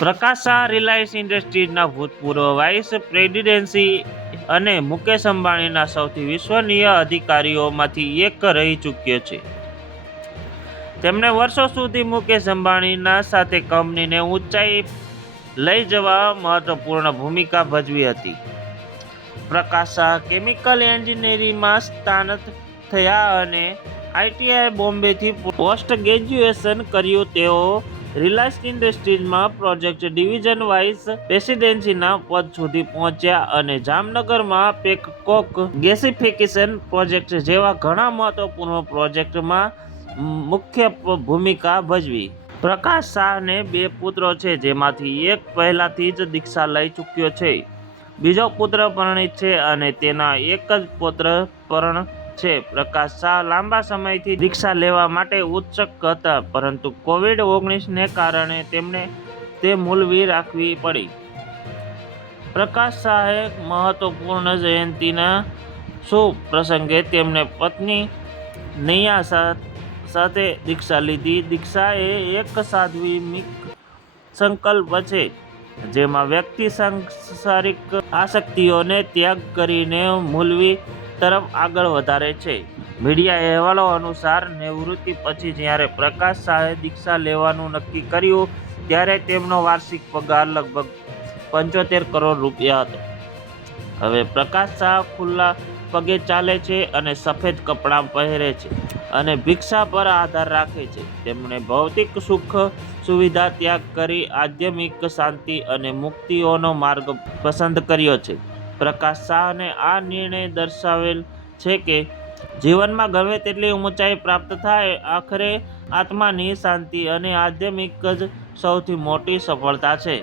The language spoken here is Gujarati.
પ્રકાશ શાહ રિલાયન્સ ઇન્ડસ્ટ્રીઝના ભૂતપૂર્વ વાઇસ પ્રેસિડેન્સી અને મુકેશ અંબાણીના સૌથી વિશ્વસનીય અધિકારીઓમાંથી એક રહી ચૂક્યો છે. તેમણે વર્ષો સુધી મુકેશ અંબાણીના સાથે કંપનીને ઊંચાઈ લઈ જવા મહત્વપૂર્ણ ભૂમિકા ભજવી હતી. પ્રકાશ શાહ કેમિકલ એન્જિનિયરિંગમાં સ્નાતક થયા અને આઈઆઈટી બોમ્બેથી પોસ્ટ ગ્રેજ્યુએશન કર્યું. તેઓ રિલાયન્સ ઇન્ડસ્ટ્રીઝમાં પ્રોજેક્ટ ડિવિઝન વાઇસ પ્રેસિડેન્સીના પદ સુધી પહોંચ્યા અને જામનગરમાં પેકકોક ગેસિફિકેશન પ્રોજેક્ટ જેવા ઘણા મહત્વપૂર્ણ પ્રોજેક્ટમાં મુખ્ય ભૂમિકા ભજવી. પ્રકાશ શાહને 2 પુત્રો છે, જેમાંથી એક પહેલાથી જ દીક્ષા લઈ ચૂક્યો છે. બીજો પુત્ર પરિણીત છે અને તેના એક જ પૌત્ર પણ છે. પ્રકાશ શાહ લાંબા સમયથી દીક્ષા લેવા માટે ઉત્સુક હતા, પરંતુ કોવિડ-19ને કારણે તેમને તે મુલતવી રાખવી પડી. પ્રકાશ શાહે મહત્વપૂર્ણ જયંતીના શુભ પ્રસંગે તેમની પત્ની નિયા સાથે દીક્ષા લીધી. દીક્ષા એ એક સાંદર્ભિક સંકલ્પ છે, જેમાં વ્યક્તિ સાંસારિક આસક્તિઓનો ત્યાગ કરીને મુલતવી તરફ આગળ વધે છે. મીડિયા અહેવાલો અનુસાર, નિવૃત્તિ પછી જ્યારે પ્રકાશ શાહે દીક્ષા લેવાનું નક્કી કર્યું, ત્યારે તેમનો વાર્ષિક પગાર લગભગ 75 કરોડ રૂપિયા હતો. હવે પ્રકાશ શાહ ખુલ્લા પગે ચાલે છે અને સફેદ કપડાં પહેરે છે અને ભિક્ષા પર આધાર રાખે છે. તેમણે ભૌતિક સુખ સુવિધા ત્યાગ કરી આધ્યાત્મિક શાંતિ અને મુક્તિનો માર્ગ પસંદ કર્યો છે. પ્રકાશ શાહને આ નિર્ણય દર્શાવે છે કે જીવનમાં ગમે તેટલી ઊંચાઈ પ્રાપ્ત થાય, આખરે આત્માની શાંતિ અને આધ્યાત્મિક જ સૌથી મોટી સફળતા છે.